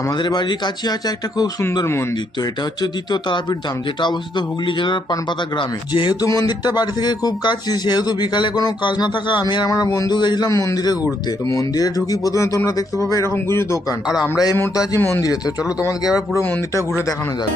আমাদের বাড়ির কাছে আছে একটা খুব সুন্দর মন্দির। তো এটা হচ্ছে দ্বিতীয় তারাপীঠ ধাম, যেটা অবস্থিত হুগলি জেলার পানপাতা গ্রামে। যেহেতু মন্দিরটা বাড়ি থেকে খুব কাছে, সেহেতু বিকালে কোনো কাজ না থাকা আমি আর আমার বন্ধু গেছিলাম মন্দিরে ঘুরতে। তো মন্দিরে ঢুকি প্রথমে তোমরা দেখতে পাবে এরকম কিছু দোকান, আর আমরা এই মুহূর্তে আছি মন্দিরে। তো চলো তোমাদেরকে এবার পুরো মন্দিরটা ঘুরে দেখানো যাক।